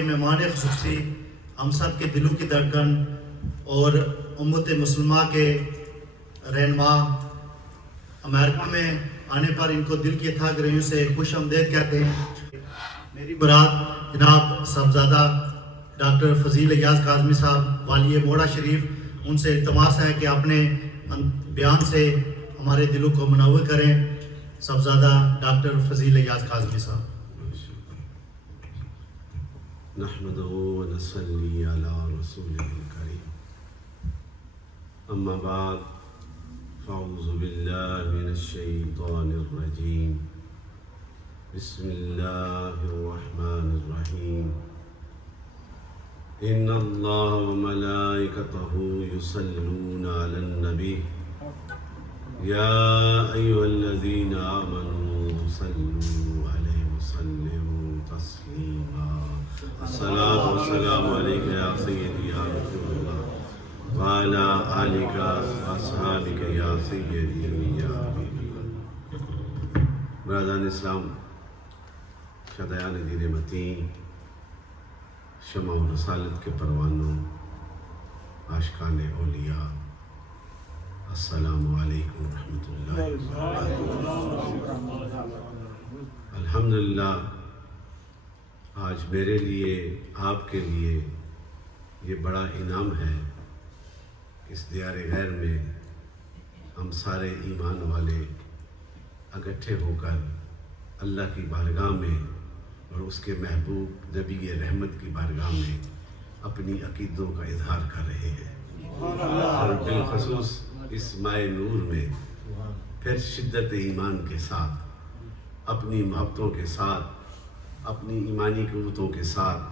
کے مہمان خصوصی، ہم سب کے دلوں کی دھڑکن اور امت مسلمہ کے رہنما، امریکہ میں آنے پر ان کو دل کی تھا گرہیوں سے خوش آمدید کہتے ہیں۔ میری برات جناب صاحبزادہ ڈاکٹر فضیل ایاز کاظمی صاحب والی موڑا شریف، ان سے التماس ہے کہ اپنے بیان سے ہمارے دلوں کو منور کریں۔ صاحبزادہ ڈاکٹر فضیل ایاز کاظمی صاحب۔ نحمده ونصلي على رسوله الكريم، أما بعد، فأعوذ بالله من الشيطان الرجيم، بسم الله الرحمن الرحيم، إن الله وملائكته يصلون على النبي يا أيها الذين آمنوا صلوا عليه وسلموا تسليما، الصلاة والسلام عليك يا سيدي يا رسول الله وعلى آلك وأصحابك يا سيدي يا حبيب الله۔ برادران اسلام، شدیان دین متین، شمع و رسالت کے پروانوں، عاشقان اولیاء، السلام علیکم ورحمۃ اللہ وبرکاتہ۔ الحمدللہ، آج میرے لیے، آپ کے لیے یہ بڑا انعام ہے، اس دیار غیر میں ہم سارے ایمان والے اکٹھے ہو کر اللہ کی بارگاہ میں اور اس کے محبوب نبی رحمت کی بارگاہ میں اپنی عقیدوں کا اظہار کر رہے ہیں، اور بالخصوص اس ماہ نور میں پھر شدت ایمان کے ساتھ، اپنی محبتوں کے ساتھ، اپنی ایمانی قوتوں کے ساتھ،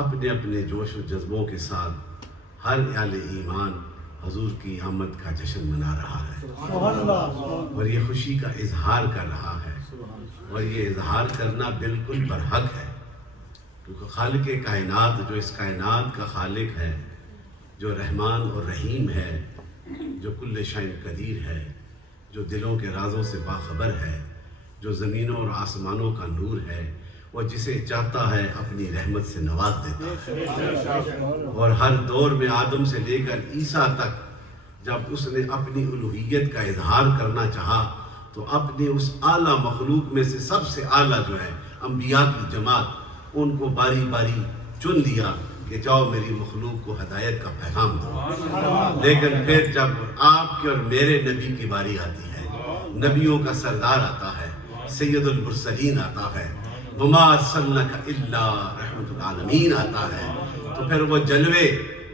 اپنے اپنے جوش و جذبوں کے ساتھ ہر اہل ایمان حضور کی آمد کا جشن منا رہا ہے، اور یہ خوشی کا اظہار کر رہا ہے، اور یہ اظہار کرنا بالکل برحق ہے، کیونکہ خالق کائنات، جو اس کائنات کا خالق ہے، جو رحمان اور رحیم ہے، جو کل شیء قدیر ہے، جو دلوں کے رازوں سے باخبر ہے، جو زمینوں اور آسمانوں کا نور ہے، وہ جسے چاہتا ہے اپنی رحمت سے نواز دیتا ہے، اور ہر دور میں آدم سے لے کر عیسیٰ تک جب اس نے اپنی الوہیت کا اظہار کرنا چاہا تو اپنے اس اعلیٰ مخلوق میں سے سب سے اعلیٰ جو ہے انبیاء کی جماعت، ان کو باری باری چن لیا کہ جاؤ میری مخلوق کو ہدایت کا پیغام دو۔ لیکن پھر جب آپ کے اور میرے نبی کی باری آتی ہے، نبیوں کا سردار آتا ہے، سید المرسلین آتا ہے، وما ارسلناک الا رحمۃ العالمین آتا ہے، تو پھر وہ جلوے،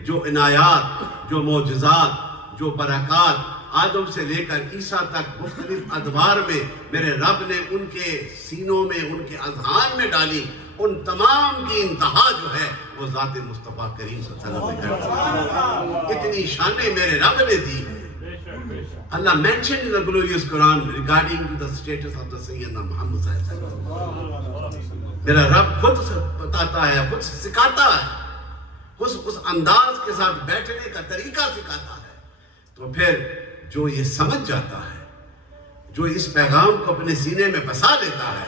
جو عنایات، جو معجزات، جو برکات آدم سے لے کر عیسیٰ تک مختلف ادوار میں میرے رب نے ان کے سینوں میں، ان کے اذہان میں ڈالی، ان تمام کی انتہا جو ہے وہ ذات مصطفیٰ کریم صلی اللہ علیہ وسلم نے کر، اتنی شانیں میرے رب نے دی ہیں۔ Allah mentioned in the glorious Quran regarding to the status of the Sayyidina Muhammad صلی اللہ علیہ وسلم۔ میرا رب خود بتاتا ہے، خود سکھاتا ہے، اس انداز کے ساتھ بیٹھنے کا طریقہ سکھاتا ہے، تو پھر جو یہ سمجھ جاتا ہے، جو اس پیغام کو اپنے سینے میں بسا لیتا ہے،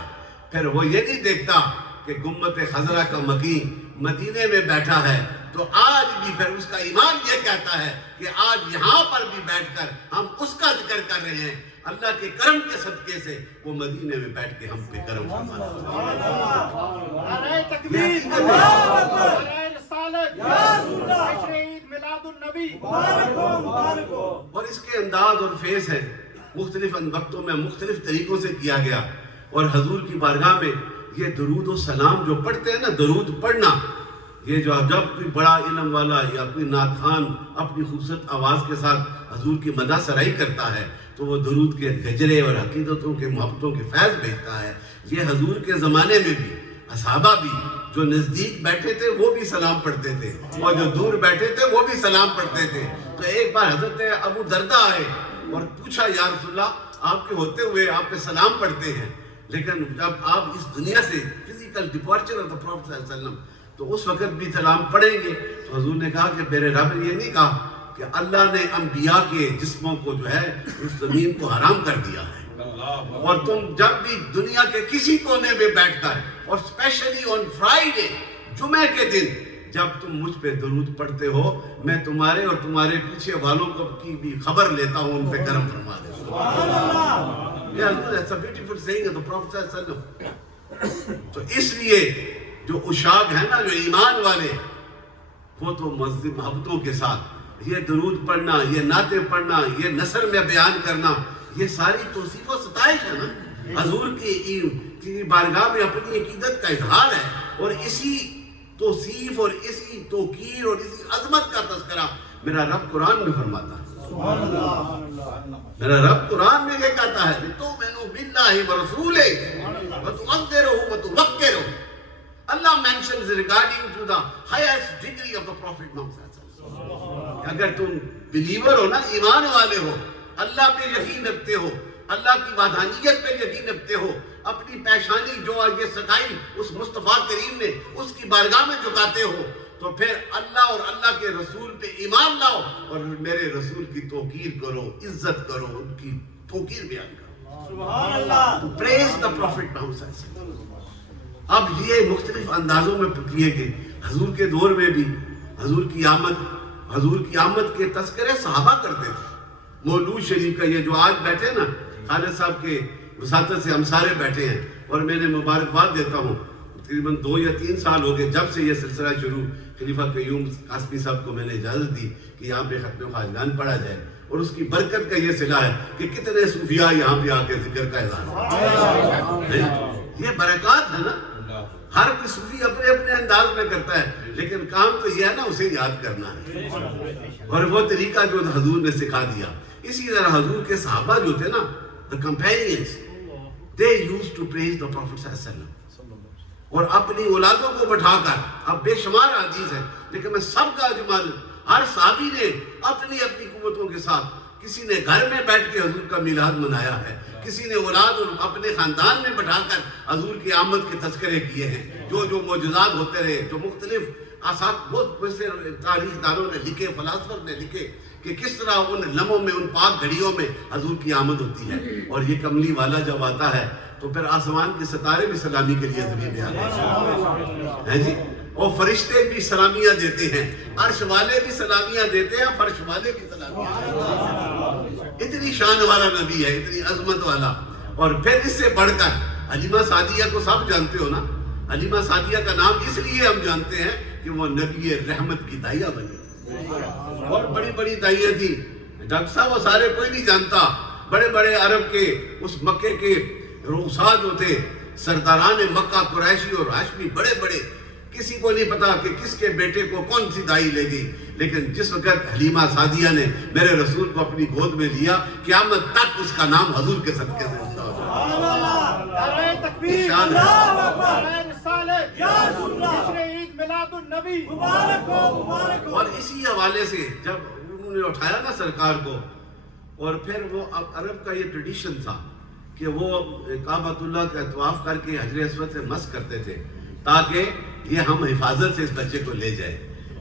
پھر وہ یہ نہیں دیکھتا کہ گنبد خضرا کا مکین مدینے میں بیٹھا ہے، تو آج بھی پھر اس کا ایمان یہ کہتا ہے کہ آج یہاں پر بھی بیٹھ کر ہم اس کا ذکر کر رہے ہیں، اللہ کے کرم کے صدقے سے وہ مدینے میں بیٹھ کے ہم پہ کرم فرما رہا ہے۔ تکبیر، اور اس کے انداز اور فیض ہیں، مختلف وقتوں میں مختلف طریقوں سے کیا گیا، اور حضور کی بارگاہ میں یہ درود و سلام جو پڑھتے ہیں نا، درود پڑھنا، یہ جو جب کوئی بڑا علم والا یا کوئی نعت خوان اپنی خوبصورت آواز کے ساتھ حضور کی مدح سرائی کرتا ہے تو وہ درود کے گجرے اور عقیدتوں کے محبتوں کے فیض بھیجتا ہے۔ یہ حضور کے زمانے میں بھی اصحابہ بھی جو نزدیک بیٹھے تھے وہ بھی سلام پڑھتے تھے، اور جو دور بیٹھے تھے وہ بھی سلام پڑھتے تھے۔ تو ایک بار حضرت ابو درداء آئے اور پوچھا، یا رسول اللہ، آپ کے ہوتے ہوئے آپ پہ سلام پڑھتے ہیں، لیکن جب آپ اس دنیا سے physical departure of the prophet صلی اللہ علیہ وسلم تو اس وقت بھی سلام پڑھیں گے؟ تو حضور نے کہا کہ میرے رب نے یہ نہیں کہا کہ اللہ نے انبیاء کے جسموں کو جو ہے اس زمین کو حرام کر دیا ہے، اور تم جب بھی دنیا کے کسی کونے میں بیٹھ کر، اور اسپیشلی آن فرائیڈے جمعے کے دن جب تم مجھ پہ درود پڑھتے ہو میں تمہارے اور تمہارے پیچھے والوں کو کی بھی خبر لیتا ہوں ان پہ کرم فرما دے. That's a beautiful saying of the Prophet صلی اللہ علیہ وسلم. تو اس لیے جو اشاق ہیں نا جو ایمان والے وہ تو مذہب محبتوں کے ساتھ یہ درود پڑھنا یہ نعتیں پڑھنا یہ نثر میں بیان کرنا یہ ساری توصیف و ستائش ہے نا حضور کی بارگاہ میں اپنی عقیدت کا اظہار ہے. اور اسی توصیف اور اسی توقیر اور اسی عظمت کا تذکرہ میرا رب قرآن میں فرماتا ہے. میرا رب قرآن میں یہ کہتا ہے لِتُؤْمِنُوا بِاللَّهِ وَرَسُولِهِ وَتُعَزِّرُوهُ وَتُوَقِّرُوهُ. Allah mentions regarding to the highest degree of the Prophet Muhammad. اگر تم بلیور ہو نا ایمان والے ہو اللہ پہ یقین رکھتے ہو اللہ کی وحدانیت پہ یقین رکھتے ہو اپنی پیشانی جو یہ سکھائی اس مصطفیٰ کریم نے اس کی بارگاہ میں جھکاتے ہو تو پھر اللہ اور اللہ کے رسول پہ ایمان لاؤ اور میرے رسول کی توقیر کرو عزت کرو ان کی توقیر بیان کرو. سبحان اللہ. پریز دا پروفٹ محمد. اب یہ مختلف اندازوں میں کیے گئے. حضور کے دور میں بھی حضور کی آمد کے تذکرے صحابہ کرتے تھے. مولود شریف کا یہ جو آج بیٹھے نا خالد صاحب کے وساطت سے ہم سارے بیٹھے ہیں اور میں نے مبارکباد دیتا ہوں تقریباً 2 یا 3 سال ہو گئے جب سے یہ سلسلہ شروع خلیفہ قیوم قاسمی صاحب کو میں نے اجازت دی کہ یہاں پہ ختم خواجگان پڑھا جائے اور اس کی برکت کا یہ صلہ ہے کہ کتنے صوفیاء یہاں پہ آ کے ذکر کا اظہار. یہ برکات ہے نا. ہر کوئی صوفی اپنے اپنے انداز میں کرتا ہے لیکن کام تو یہ ہے نا اسے یاد کرنا ہے اور وہ طریقہ جو حضور نے سکھا دیا. اسی طرح حضور کے صحابہ جو تھے نا the companions they used to praise the Prophet صلی اللہ علیہ وسلم اور اپنی اولادوں کو بٹھا کر اب بے شمار حدیث ہے لیکن میں سب کا اجمال ہر صحابی نے اپنی اپنی قوتوں کے ساتھ کسی نے گھر میں بیٹھ کے حضور کا میلاد منایا ہے کسی نے اولاد اور اپنے خاندان میں بٹھا کر حضور کی آمد کے تذکرے کیے ہیں. جو معجزات ہوتے رہے جو مختلف بہت سے تاریخ دانوں نے لکھے فلاسفر نے لکھے کہ کس طرح ان لمحوں میں ان پاک گھڑیوں میں حضور کی آمد ہوتی ہے. اور یہ کملی والا جب آتا ہے تو پھر آسمان کے ستارے بھی سلامی کے لیے ذریعے میں آتے ہیں جی اور فرشتے بھی سلامیاں دیتے ہیں عرش والے بھی سلامیاں دیتے ہیں فرش والے بھی سلامیاں دیتے ہیں. اتنی شان والا نبی ہے اتنی عظمت والا. اور پھر اس سے بڑھ کر حلیمہ سعدیہ کو سب جانتے ہو نا. حلیمہ سعدیہ کا نام اس لیے ہم جانتے ہیں کہ وہ نبی رحمت کی دائیہ بنی تھی. اور بڑی بڑی دائیہ تھی ڈاکٹر صاحب وہ سارے کوئی نہیں جانتا. بڑے بڑے عرب کے اس مکے کے رؤساء جو تھے سرداران مکہ قریشی اور ہاشمی بڑے بڑے کسی کو نہیں پتا کہ کس کے بیٹے کو کون سی دائی لے گئی. لیکن جس وقت حلیمہ سعدیہ نے میرے رسول کو اپنی گود میں لیا قیامت تک اس کا نام حضور کے صدقے سے ہوتا اور اسی حوالے سے جب انہوں نے اٹھایا نا سرکار کو اور پھر وہ عرب کا یہ ٹریڈیشن تھا کہ وہ کعبۃ اللہ کا طواف کر کے حجر اسود سے مس کرتے تھے تاکہ یہ ہم حفاظت سے اس بچے کو لے جائیں.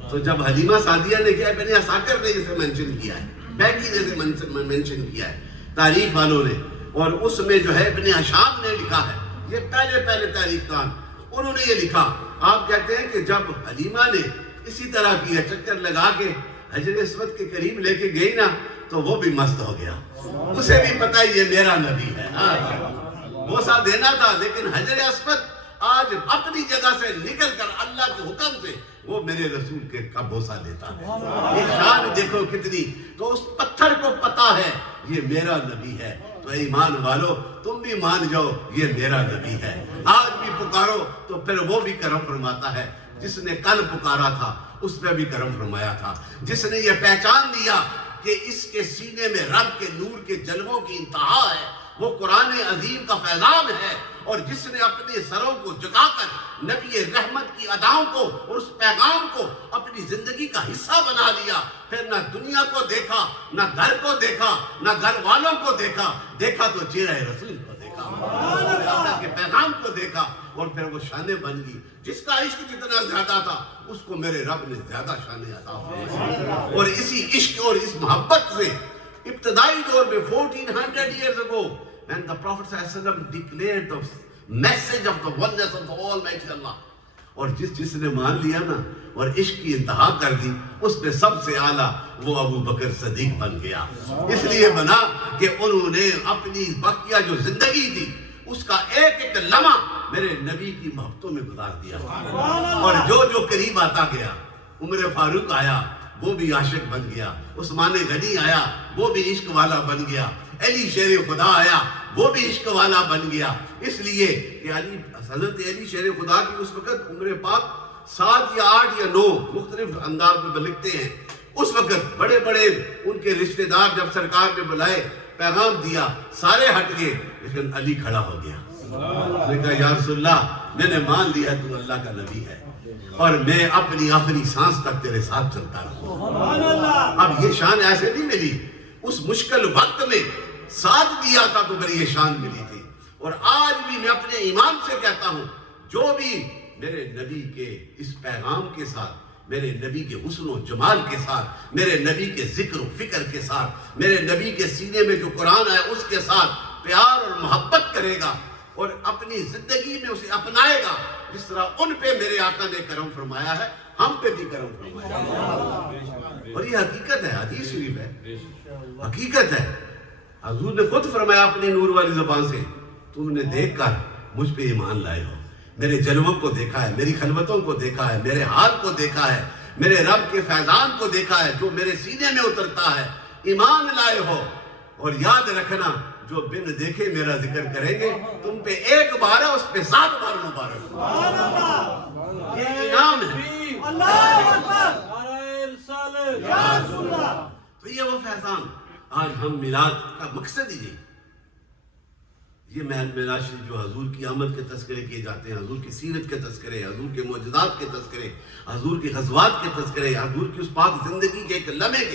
تو جب حلیمہ سعدیہ نے کیا ابن عساکر نے اسے منشن کیا ہے بیگی نے اسے منشن کیا ہے تاریخ والوں نے اور اس میں جو ہے ابن ہشام نے لکھا ہے یہ پہلے تاریخ دان انہوں نے یہ لکھا. آپ کہتے ہیں کہ جب حلیمہ نے اسی طرح کیا چکر لگا کے حجر اسود کے قریب لے کے گئی نا تو وہ بھی مست ہو گیا. اسے بھی پتا یہ میرا نبی ہے. بوسہ دینا تھا لیکن حجر اسود آج اپنی جگہ سے نکل کر اللہ کے حکم سے وہ میرے رسول کے کا بوسہ لیتا ہے. یہ شان دیکھو کتنی. تو اس پتھر کو پتا ہے یہ میرا نبی ہے. تو ایمان والو تم بھی مان جاؤ یہ میرا نبی ہے. آج بھی پکارو تو پھر وہ بھی کرم فرماتا ہے. جس نے کل پکارا تھا اس پہ بھی کرم فرمایا تھا. جس نے یہ پہچان لیا کہ اس کے سینے میں رب کے نور کے جلووں کی انتہا ہے وہ قرآن عظیم کا فیضان ہے. اور جس نے اپنے سروں کو جھکا کر نبی رحمت کی اداؤں کو اور اس پیغام کو اپنی زندگی کا حصہ بنا لیا پھر نہ دنیا کو دیکھا نہ گھر کو دیکھا نہ گھر والوں کو دیکھا تو چہرہ رسول کو دیکھا اللہ کے پیغام کو دیکھا اور پھر وہ شانیں بن گئی. جس کا عشق جتنا زیادہ تھا اس کو میرے رب نے زیادہ شانیں عطا فرمائیں. اور اسی عشق اور اس محبت سے ابتدائی دور میں 1400 years ago when the Prophet ﷺ declared the message of the oneness of the Almighty Allah, اور جس نے مان لیا نا اور عشق کی انتہا کر دی، اس پہ سب سے اعلیٰ وہ ابو بکر صدیق بن گیا۔ اس لیے بنا کہ انہوں نے اپنی بقیہ جو زندگی تھی اس کا ایک ایک لمحہ میرے نبی کی محبتوں میں گزار دیا، اور جو قریب آتا گیا، عمر فاروق آیا وہ بھی عاشق بن گیا، عثمان غنی آیا وہ بھی عشق والا بن گیا، علی شیر خدا آیا وہ بھی عشق والا بن گیا۔ اس لیے کہ حضرت علی شیر خدا کی اس وقت عمر پاک 7 یا 8 یا 9 مختلف انداز میں لکھتے ہیں، اس وقت بڑے بڑے ان کے رشتہ دار جب سرکار نے بلائے، پیغام دیا، سارے ہٹ گئے، لیکن علی کھڑا ہو گیا۔ میں نے کہا یا رسول اللہ، میں نے مان لیا تو اللہ کا نبی ہے اور میں اپنی آخری سانس تک تیرے ساتھ چلتا رہوں۔ اب یہ شان ایسے نہیں ملی، اس مشکل وقت میں ساتھ دیا تھا تو میری یہ شان ملی تھی۔ اور آج بھی میں اپنے ایمان سے کہتا ہوں، جو بھی میرے نبی کے اس پیغام کے ساتھ، میرے نبی کے حسن و جمال کے ساتھ، میرے نبی کے ذکر و فکر کے ساتھ، میرے نبی کے سینے میں جو قرآن ہے اس کے ساتھ پیار اور محبت کرے گا اور اپنی زندگی میں اسے اپنائے گا، جس طرح ان پہ میرے آقا نے کرم فرمایا ہے، ہم پہ بھی کرم فرمایا ہے۔ اور یہ حقیقت ہے، حدیث شریف ہے، حقیقت ہے۔ حضور نے خود فرمایا اپنی نور والی زبان سے، تم نے دیکھ کر مجھ پہ ایمان لائے ہو، میرے جلووں کو دیکھا ہے، میری خلوتوں کو دیکھا ہے، میرے حال کو دیکھا ہے، میرے رب کے فیضان کو دیکھا ہے جو میرے سینے میں اترتا ہے، ایمان لائے ہو۔ اور یاد رکھنا، جو بن دیکھے میرا ذکر کریں گے، تم پہ ایک بار ہے، اس پہ 7 بار مبارک ہو۔ یہ انعام ہے، تو یہ وہ فیضان۔ آج ہم میلاد کا مقصد ہی یہ میلاد شریف جو حضور کی آمد کے تذکرے کیے جاتے ہیں، حضور کی سیرت کے تذکرے، حضور کے معجزات کے تذکرے، حضور کی غزوات کے تذکرے، حضور کی اس پاک زندگی کے ایک لمحے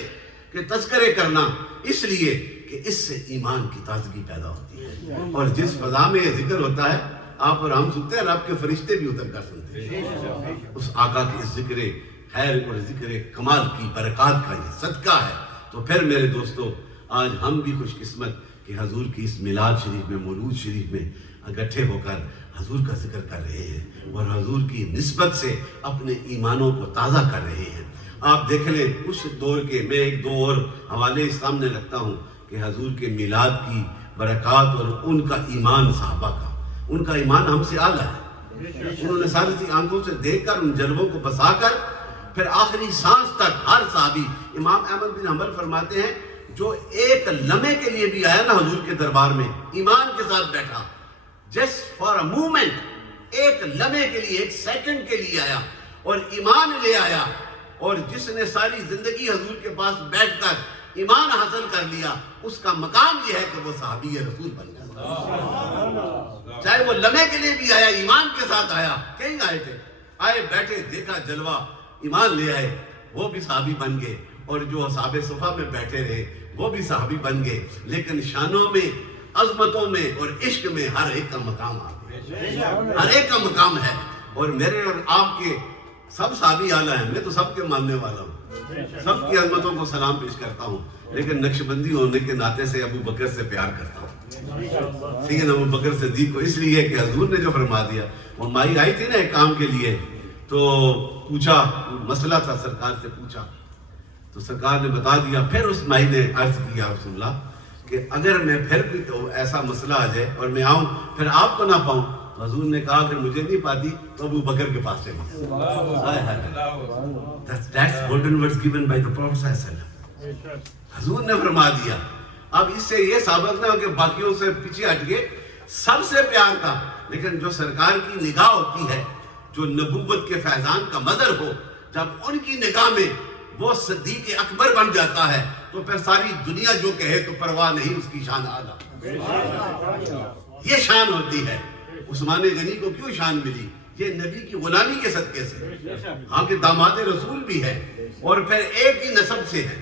کے تذکرے کرنا، اس لیے کہ اس سے ایمان کی تازگی پیدا ہوتی ہے۔ اور جس فضا میں یہ ذکر ہوتا ہے، آپ اور ہم سنتے ہیں، رب کے فرشتے بھی اتر کر سنتے ہیں۔ اس آقا کے ذکر خیر اور ذکر کمال کی برکات کا یہ صدقہ ہے۔ تو پھر میرے دوستو، آج ہم بھی خوش قسمت کہ حضور کی اس میلاد شریف میں، مولود شریف میں اکٹھے ہو کر حضور کا ذکر کر رہے ہیں اور حضور کی نسبت سے اپنے ایمانوں کو تازہ کر رہے ہیں۔ آپ دیکھ لیں اس دور کے، میں ایک دو اور حوالے سامنے رکھتا ہوں کہ حضور کے میلاد کی برکات اور ان کا ایمان، صحابہ کا ان کا ایمان ہم سے اعلیٰ ہے۔ انہوں نے ساری آنکھوں سے دیکھ کر، ان جلووں کو بسا کر، پھر آخری سانس تک ہر صحابی، امام احمد بن حنبل فرماتے ہیں، جو ایک لمحے کے لیے بھی آیا نا حضور کے دربار میں، ایمان کے ساتھ بیٹھا، جسٹ فار اے مومنٹ، ایک لمحے کے لیے، ایک سیکنڈ کے لیے آیا اور ایمان لے آیا، اور جس نے ساری زندگی حضور کے پاس بیٹھ کر ایمان حاصل کر لیا، اس کا مقام یہ ہے کہ وہ صحابی رسول بن گیا۔ چاہے وہ لمحے کے لیے بھی آیا، ایمان کے ساتھ آیا، کہیں آئے تھے، آئے بیٹھے، دیکھا جلوہ، ایمان لے آئے، وہ بھی صحابی بن گئے، اور جو اصحاب صفا میں بیٹھے رہے وہ بھی صحابی بن گئے۔ لیکن شانوں میں، عظمتوں میں اور عشق میں ہر ایک کا مقام آ گیا، ہر ایک کا مقام ہے۔ اور میرے اور آپ کے سب صحابی اعلیٰ ہیں، میں تو سب کے ماننے والا ہوں، سب کی عظمتوں کو سلام پیش کرتا ہوں، لیکن نقشبندی ہونے کے ناطے سے ابو بکر سے پیار کرتا ہوں، سیدنا ابو بکر صدیق کو، اس لیے کہ حضور نے جو فرما دیا۔ وہ مائی آئی تھی نا ایک کام کے لیے، تو پوچھا، مسئلہ تھا، سرکار سے پوچھا تو سرکار نے بتا دیا۔ پھر اس مائی نے عرض کی، یا رسول اللہ، کہ اگر میں پھر بھی تو ایسا مسئلہ آ جائے اور میں آؤں پھر آپ کو نہ پاؤں، حضور نے کہا اگر مجھے نہیں پاتی تو ابو بکر کے پاس چلی۔ That's golden words given by the Prophet صلی اللہ علیہ وسلم۔ حضور نے فرما دیا۔ اب اس سے یہ ثابت نہ ہو کہ باقیوں سے پیچھے ہٹ گئے، سب سے پیار تھا، لیکن جو سرکار کی نگاہ ہوتی ہے، جو نبوت کے فیضان کا مظہر ہو، جب ان کی نگاہ میں وہ صدیق اکبر بن جاتا ہے تو پھر ساری دنیا جو کہے تو پرواہ نہیں، اس کی شان اعلیٰ، یہ شان ہوتی ہے۔ عثمان غنی کو کیوں شان ملی؟ یہ نبی کی غلامی کے صدقے سے، ہاں کہ داماد رسول بھی ہے اور پھر ایک ہی نسب سے ہے،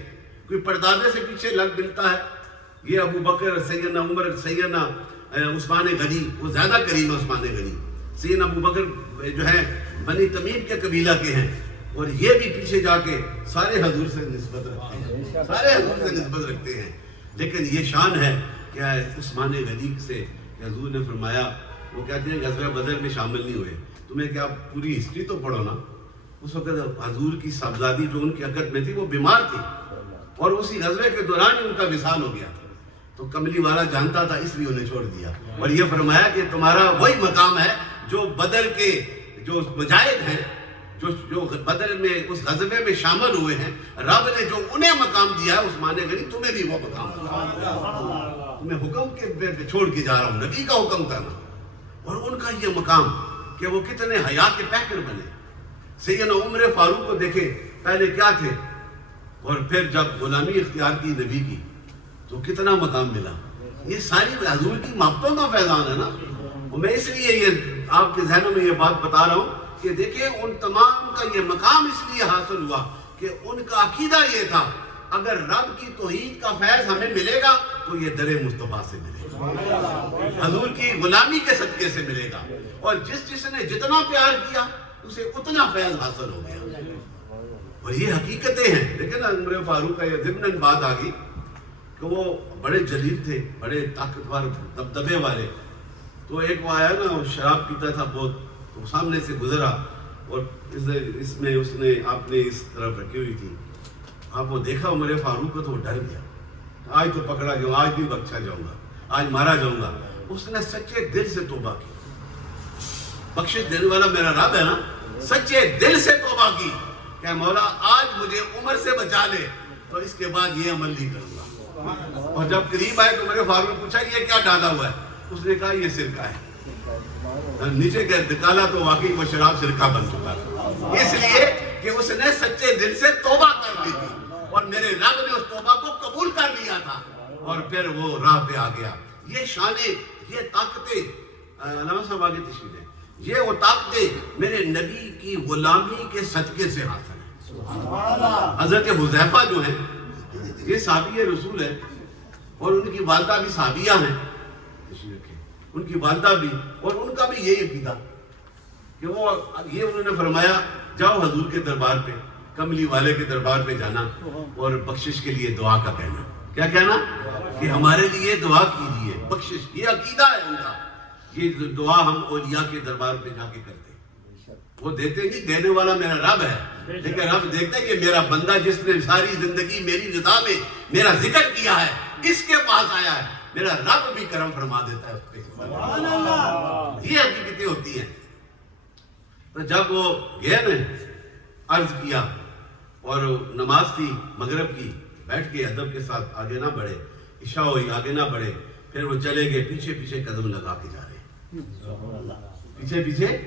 کوئی پردادے سے پیچھے لگ ملتا ہے۔ یہ ابو بکر، سیدنا عمر، سیدنا عثمان غنی، وہ زیادہ کریم ہے عثمان غنی۔ سیدنا ابو بکر جو ہے بنی تمیم کے قبیلہ کے ہیں، اور یہ بھی پیچھے جا کے سارے حضور سے نسبت رکھتے ہیں، سارے حضور سے نسبت رکھتے ہیں۔ لیکن یہ شان ہے کہ عثمان غنی سے حضور نے فرمایا، وہ کہتے ہیں غزوہ بدر میں شامل نہیں ہوئے، تمہیں کیا پوری ہسٹری تو پڑھو نا. اس وقت حضور کی صاحبزادی جو ان کی عقد میں تھی وہ بیمار تھی اور اسی غزوے کے دوران ہی ان کا وصال ہو گیا تھا. تو کملی والا جانتا تھا اس لیے انہیں چھوڑ دیا اور یہ فرمایا کہ تمہارا وہی مقام ہے جو بدر کے جو مجاہد ہیں جو بدر میں اس غزوے میں شامل ہوئے ہیں, رب نے جو انہیں مقام دیا ہے عثمان غنی تمہیں بھی وہ مقام دیا. تمہیں حکم کے چھوڑ کے جا رہا ہوں, نبی کا حکم تھا نا. اور ان کا یہ مقام کہ وہ کتنے حیا کے پیکر بنے. سیدنا عمر فاروق کو دیکھیں پہلے کیا تھے اور پھر جب غلامی اختیار کی نبی کی تو کتنا مقام ملا. یہ ساری حضور کی محبتوں کا فیضان ہے نا. اور میں اس لیے یہ آپ کے ذہنوں میں یہ بات بتا رہا ہوں کہ دیکھیں ان تمام کا یہ مقام اس لیے حاصل ہوا کہ ان کا عقیدہ یہ تھا اگر رب کی توحید کا فیض ہمیں ملے گا تو یہ در مصطفیٰ سے ملے گا, حضور کی غلامی کے صدقے سے ملے گا. اور جس نے جتنا پیار کیا اسے اتنا فیض حاصل ہو گیا. اور یہ حقیقتیں ہیں. لیکن عمر فاروق کا یہ ضمن بات آ گئی کہ وہ بڑے جلیل تھے, بڑے طاقتور دبدبے والے. تو ایک وہ آیا نا, وہ شراب پیتا تھا بہت, تو سامنے سے گزرا اور اس میں اس نے آپ نے اس طرف رکھی ہوئی تھی. آپ وہ دیکھا عمر فاروق کو تو وہ ڈر گیا, آج تو پکڑا گیا, آج بھی بخشا جاؤں گا, آج مارا جاؤں گا. اس نے سچے دل سے توبہ کی. بخشش دینے والا میرا رب ہے نا, سچے دل سے توبہ کی کہ مولا آج مجھے عمر سے بچا لے, تو اس کے بعد یہ عمل نہیں کروں گا. اور جب قریب آئے تو میرے فاروق نے پوچھا یہ کیا ڈالا ہوا ہے؟ اس نے کہا یہ سرکہ ہے. نیچے نکالا تو واقعی وہ شراب سرکہ بن چکا تھا, اس لیے کہ اس نے سچے دل سے توبہ کر لی تھی اور میرے رب نے اس توبہ کو قبول کر لیا تھا اور پھر وہ راہ پہ آ گیا. یہ شانیں, یہ طاقتیں, علامہ صاحب آگے تشریف دیں, یہ وہ طاقتیں میرے نبی کی غلامی کے صدقے سے حاصل ہیں. حضرت حذیفہ جو ہیں یہ صحابی رسول ہے اور ان کی والدہ بھی صحابیہ ہیں, ان کی والدہ بھی, اور ان کا بھی یہی عقیدہ کہ وہ یہ انہوں نے فرمایا جاؤ حضور کے دربار پہ, کملی والے کے دربار پہ جانا اور بخشش کے لیے دعا کا کہنا. کیا کہنا؟ کہ ہمارے لیے دعا کیجیے, بخشش. یہ عقیدہ ہے ان کا. یہ دعا ہم اولیاء کے دربار پہ جا کے کرتے ہیں. وہ دیتے نہیں, دینے والا میرا رب ہے, لیکن رب دیکھتا ہے کہ میرا بندہ جس نے ساری زندگی میری رضا میں میرا ذکر کیا ہے اس کے پاس آیا ہے, میرا رب بھی کرم فرما دیتا ہے اس پہ. یہ حقیقتیں ہوتی ہیں. تو جب وہ گئے نے عرض کیا اور نماز تھی مغرب کی, بیٹھ کے ادب کے ساتھ آگے نہ بڑھے, عشاء ہوئی آگے نہ بڑھے, پھر وہ چلے گئے پیچھے پیچھے قدم لگا کے جا رہے ہیں, پیچھے پیچھے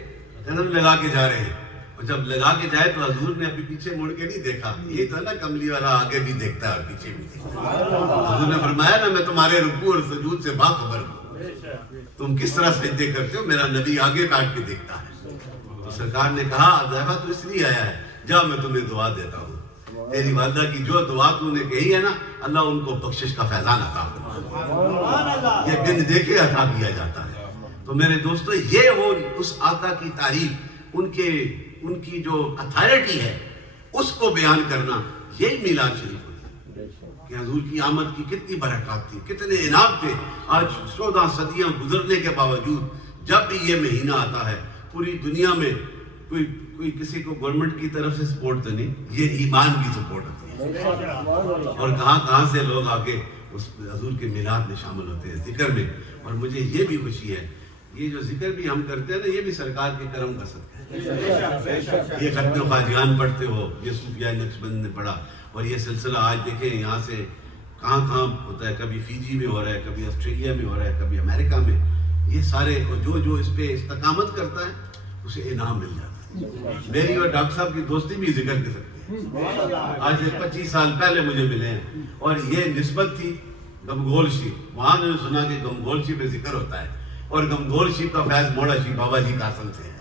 قدم لگا کے جا رہے ہیں. اور جب لگا کے جائے تو حضور نے ابھی پیچھے مڑ کے نہیں دیکھا. یہ تو ہے نا کملی والا آگے بھی دیکھتا ہے اور پیچھے بھی دیکھتا ہے. حضور نے فرمایا نا میں تمہارے رکوع اور سجود سے باخبر ہوں, تم کس طرح سجدے کرتے ہو, میرا نبی آگے کاٹ کے دیکھتا ہے. تو سرکار نے کہا حذیفہ تو اس لیے آیا ہے, جا میں تمہیں دعا دیتا ہوں, تیری والدہ کی جو دعا تو نے کہی ہے نا اللہ ان کو بخشش کا فیضان عطا فرمائے. یہ بن دیکھے عطا کیا جاتا ہے. تو میرے دوستو یہ وہ اس آقا کی تعریف, ان کی جو اتھارٹی ہے اس کو بیان کرنا, یہی میلاد شریف ہوتی ہے کہ حضور کی آمد کی کتنی برکات تھی, کتنے انعام تھے. آج 14 صدیاں گزرنے کے باوجود جب بھی یہ مہینہ آتا ہے پوری دنیا میں کوئی کسی کو گورنمنٹ کی طرف سے سپورٹ تو نہیں, یہ ایمان کی سپورٹ ہوتی ہے. اور کہاں سے لوگ آگے اس حضور کے میلاد میں شامل ہوتے ہیں, ذکر میں. اور مجھے یہ بھی خوشی ہے, یہ جو ذکر بھی ہم کرتے ہیں نا یہ بھی سرکار کے کرم کا صدقہ ہے. یہ ختم خواجگان پڑھتے ہو, یہ صوفیاء نقشبند نے پڑھا, اور یہ سلسلہ آج دیکھیں یہاں سے کہاں ہوتا ہے, کبھی فیجی میں ہو رہا ہے, کبھی آسٹریلیا میں ہو رہا ہے, کبھی امریکہ میں. یہ سارے جو اس پہ استقامت کرتا ہے اسے انعام مل جاتا ہے. میری اور ڈاکٹر صاحب کی دوستی بھی ذکر کر سکتے ہیں, آج سے 25 سال پہلے مجھے ملے ہیں, اور یہ نسبت تھی گمگول شیف. وہاں نے سنا کہ گمگول شیف پہ ذکر ہوتا ہے, اور گمگول شیف کا فیض موڑا شیف بابا جی قاسم سے ہے.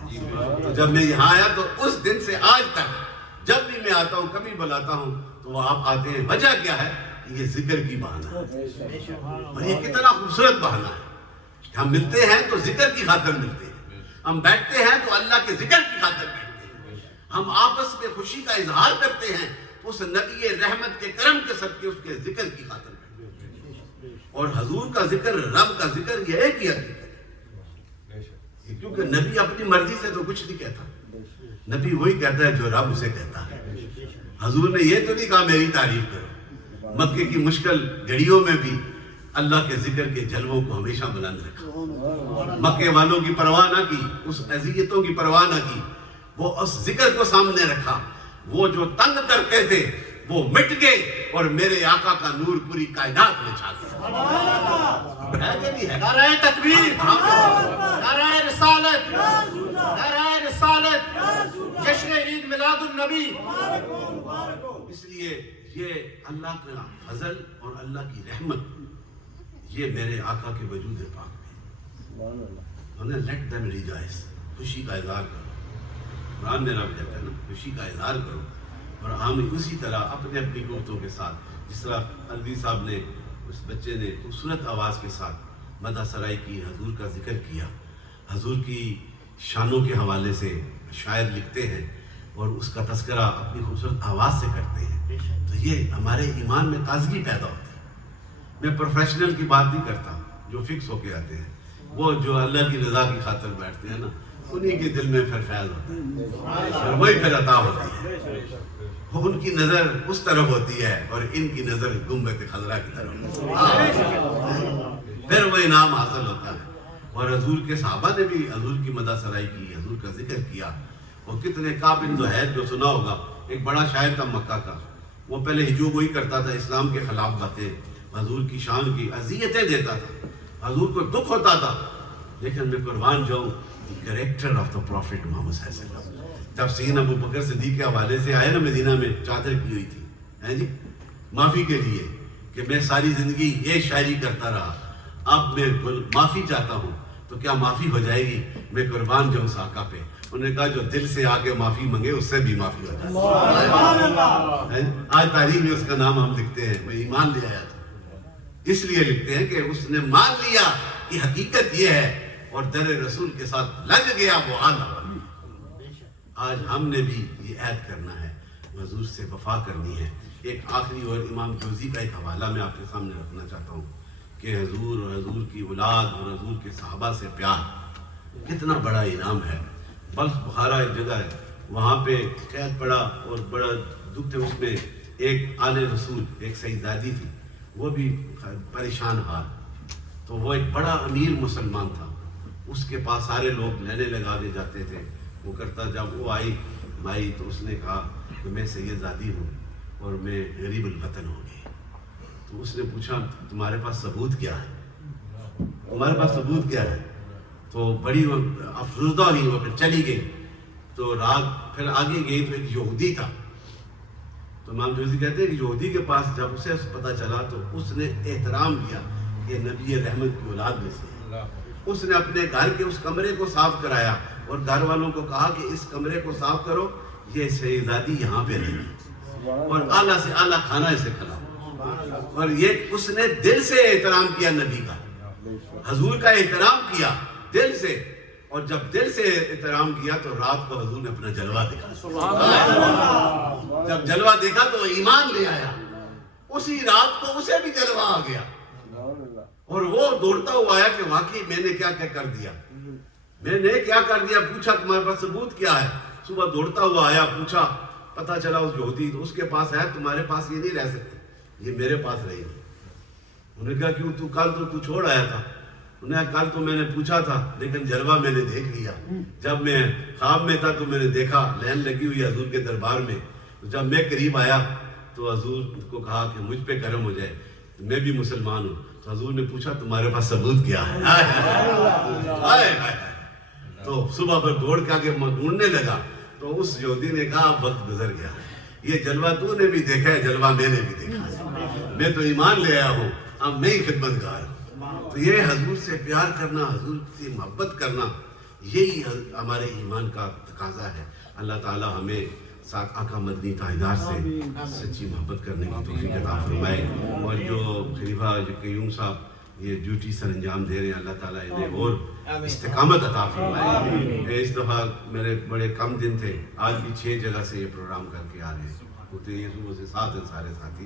تو جب میں یہاں آیا تو اس دن سے آج تک جب بھی میں آتا ہوں, کبھی بلاتا ہوں تو وہ آپ آتے ہیں. وجہ کیا ہے؟ یہ ذکر کی بہانہ ہے, اور یہ کتنا خوبصورت بہانہ ہے. ہم ملتے ہیں تو ذکر کی خاطر ملتے ہیں, ہم بیٹھتے ہیں تو اللہ کے ذکر کی خاطر بیٹھتے ہیں, ہم آپس میں خوشی کا اظہار کرتے ہیں تو اس نبی رحمت کے کرم کے صدقے اس کے ذکر کی خاطر بیٹھتے ہیں. اور حضور کا ذکر, رب کا ذکر, یہ ایک ہی حقیقت ہے. کیونکہ نبی اپنی مرضی سے تو کچھ نہیں کہتا، نبی وہی کہتا ہے جو رب اسے کہتا ہے۔ حضور نے یہ تو نہیں کہا میری تعریف کرو، مکے کی مشکل گھڑیوں میں بھی اللہ کے ذکر کے جلووں کو ہمیشہ بلند رکھا، مکے والوں کی پرواہ نہ کی، اس اذیتوں کی پرواہ نہ کی، وہ اس ذکر کو سامنے رکھا۔ وہ جو تنگ کرتے تھے وہ مٹ گئے اور میرے آقا کا نور پوری کائنات میں چھا گیا۔ ہے کہ نہیں ہے؟ نعرہ تکبیر، نعرہ رسالت، نعرہ رسالت، جشن عید میلاد النبی۔ اس لیے یہ اللہ کا فضل اور اللہ کی رحمت، یہ میرے آقا کے وجود پاک میں لیٹ دیم ریجائز، خوشی کا اظہار کرو۔ قرآن میں رب کہتا ہے نا خوشی کا اظہار کرو، اور ہم اسی طرح اپنے اپنی قوتوں کے ساتھ، جس طرح الوی صاحب نے، اس بچے نے خوبصورت آواز کے ساتھ مدح سرائی کی، حضور کا ذکر کیا، حضور کی شانوں کے حوالے سے شاعر لکھتے ہیں اور اس کا تذکرہ اپنی خوبصورت آواز سے کرتے ہیں، تو یہ ہمارے ایمان میں تازگی پیدا ہوتی ہے۔ میں پروفیشنل کی بات نہیں کرتا جو فکس ہو کے آتے ہیں، وہ جو اللہ کی رضا کی خاطر بیٹھتے ہیں نا، انہی کے دل میں پھر فیض ہوتا ہے اور وہی پھر عطا ہوتی ہے۔ ان کی نظر اس طرف ہوتی ہے اور ان کی نظر گنبد خضرا کی طرف، پھر وہ انعام حاصل ہوتا ہے۔ اور حضور کے صحابہ نے بھی حضور کی مدح سرائی کی، حضور کا ذکر کیا۔ اور کتنے کعب بن زہیر جو سنا ہوگا، ایک بڑا شاعر تھا مکہ کا، وہ پہلے ہجو گوئی کرتا تھا، اسلام کے خلاف باتیں، حضور کی شان کی اذیتیں دیتا تھا، حضور کو دکھ ہوتا تھا، لیکن میں قربان جاؤں کریکٹر آف دا پروفٹ محمد صلی اللہ علیہ وسلم۔ جب سین ابو بکر صدیق کے حوالے سے آئے نا مدینہ میں، چادر کی ہوئی تھی، ہیں جی، معافی کے لیے کہ میں ساری زندگی یہ شاعری کرتا رہا، اب میں معافی چاہتا ہوں، تو کیا معافی ہو جائے گی؟ میں قربان جاؤں اس آقا پہ۔ انہوں نے کہا جو دل سے آ کے معافی منگے اس سے بھی معافی ہو جائے۔ آج تاریخ میں اس کا نام ہم لکھتے ہیں، میں ایمان لے آیا تھا، اس لیے لکھتے ہیں کہ اس نے مان لیا کہ حقیقت یہ ہے اور در رسول کے ساتھ لگ گیا وہ آلہ۔ آج ہم نے بھی یہ عہد کرنا ہے، حضور سے وفا کرنی ہے۔ ایک آخری اور امام جوزی کا ایک حوالہ میں آپ کے سامنے رکھنا چاہتا ہوں کہ حضور اور حضور کی اولاد اور حضور کے صحابہ سے پیار کتنا بڑا انعام ہے۔ بلخ بخارا ایک جگہ ہے، وہاں پہ قید پڑا اور بڑا دکھ تھے اس میں، ایک آل رسول ایک سیدادی تھی، وہ بھی پریشان حال، تو وہ ایک بڑا امیر مسلمان تھا، اس کے پاس سارے لوگ لینے لگانے جاتے تھے، وہ کرتا۔ جب وہ آئی بھائی تو اس نے کہا کہ میں سیدادی ہوں اور میں غریب الوطن ہو گئی۔ تو اس نے پوچھا تمہارے پاس ثبوت کیا ہے، تمہارے پاس ثبوت کیا ہے؟ تو بڑی افسردہ ہوئی، وہ پھر چلی گئی۔ تو رات پھر آگے گئی تو ایک یہودی تھا، تو امام جوزی کہتے ہیں کہ یہودی کے پاس جب اسے پتہ چلا تو اس نے احترام کیا کہ نبی رحمت کی اولاد میں سے، اس نے اپنے گھر کے اس کمرے کو صاف کرایا اور گھر والوں کو کہا کہ اس کمرے کو صاف کرو، یہ شہزادی یہاں پہ رہے گی اور اعلیٰ سے اعلیٰ کھانا اسے کھلاؤ۔ اور یہ اس نے دل سے احترام کیا، نبی کا، حضور کا احترام کیا دل سے، اور جب دل سے احترام کیا تو رات کو حضور نے اپنا جلوہ دیکھا۔ جب جلوہ دیکھا تو ایمان لے آیا، اسی رات کو اسے بھی جلوہ آ گیا اور وہ دوڑتا ہوا آیا کہ واقعی میں نے کیا کیا کر دیا، میں نے کیا کر دیا۔ پوچھا تمہارے پاس ثبوت کیا ہے؟ صبح دوڑتا ہوا آیا، پوچھا، پتہ چلا اس یہودی تو اس کے پاس ہے، تمہارے پاس یہ نہیں رہ سکتے، یہ میرے پاس رہے گی۔ انہوں نے کہا کیوں؟ تو کل تو چھوڑ آیا تھا۔ انہوں نے کہا کل تو میں نے پوچھا تھا لیکن جلوہ میں نے دیکھ لیا، جب میں خواب میں تھا تو میں نے دیکھا لائن لگی ہوئی حضور کے دربار میں، جب میں قریب آیا تو حضور کو کہا کہ مجھ پہ کرم ہو جائے، میں بھی مسلمان ہوں۔ تو حضور نے پوچھا تمہارے پاس ثبوت کیا ہے؟ تو صبح پر دوڑ کے آگے ڈھونڈنے لگا تو اس یہودی نے کہا اب وقت گزر گیا، یہ جلوہ تو نے بھی دیکھا ہے، جلوہ میں نے بھی دیکھا ہے، میں تو ایمان لے آیا ہوں، اب میں ہی خدمت گار ہوں۔ تو یہ حضور سے پیار کرنا، حضور سے محبت کرنا، یہی ہمارے ایمان کا تقاضا ہے۔ اللہ تعالی ہمیں ساتھ آقا مدنی تاجدار سے سچی محبت کرنے کی توفیق عطا فرمائے، اور جو خلیفہ قیوم صاحب یہ ڈیوٹی سر انجام دے رہے ہیں، اللہ تعالیٰ انہیں اور استقامت عطا فرمائے۔ اس دفعہ میرے بڑے کم دن تھے، آج بھی 6 جگہ سے یہ پروگرام کر کے آ رہے ہیں، ہوتے یہ صبح سے 7 ہیں سارے ساتھی،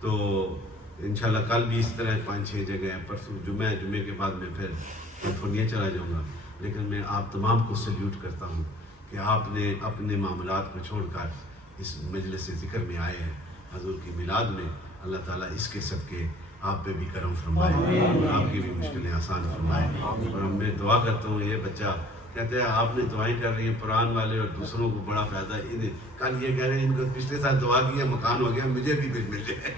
تو انشاءاللہ کل بھی اس طرح 5-6 جگہ ہیں، پرسوں جمعہ کے بعد میں پھر کیلیفورنیا چلا جاؤں گا۔ لیکن میں آپ تمام کو سلیوٹ کرتا ہوں کہ آپ نے اپنے معاملات کو چھوڑ کر اس مجلس ذکر میں آئے ہیں. حضور کی میلاد میں اللہ تعالیٰ اس کے صدقے آپ پہ بھی کرم فرمائے اور آپ کی بھی مشکلیں آسان فرمائے. اور میں دعا کرتا ہوں یہ بچہ کہتے ہیں آپ نے دعائیں کر رہی ہیں قرآن والے اور دوسروں کو بڑا فائدہ انہیں کل یہ کہہ رہے ہیں ان کو پچھلے سال دعا کیا مکان ہو گیا مجھے بھی کچھ مل جائے.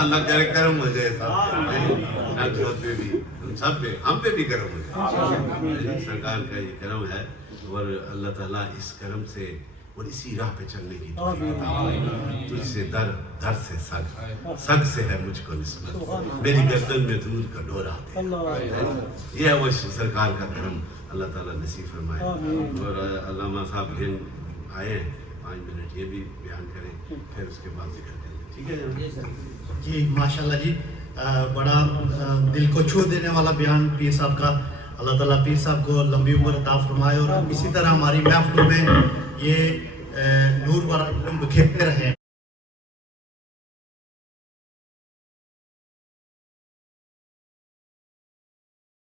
اللہ کرے کرم ہو جائے صاحب پہ بھی سب پہ ہم پہ بھی کرم ہو جائے. سرکار کا یہ کرم ہے اور اللہ تعالیٰ اس کرم سے اور اسی راہ پہ چلنے کی توفیق عطا فرمائے. تجھ سے در در سے سگ سے ہے مجھ کو نسبت میری گردن میں دودھ کا ڈورا دے. یہ ہے وہ سرکار کا کرم اللہ تعالیٰ نصیب فرمائے. اور علامہ صاحب گھن آئے ہیں 5 منٹ یہ بھی بیان کریں پھر اس کے بعد ذکر کریں. ٹھیک ہے جی ماشاءاللہ جی بڑا دل کو چھو دینے والا بیان پیر صاحب کا. اللہ تعالیٰ پیر صاحب کو لمبی عمر عطا فرمائے اور اسی طرح ہماری محفلوں میں یہ نور بر علم بکھیرتے رہیں.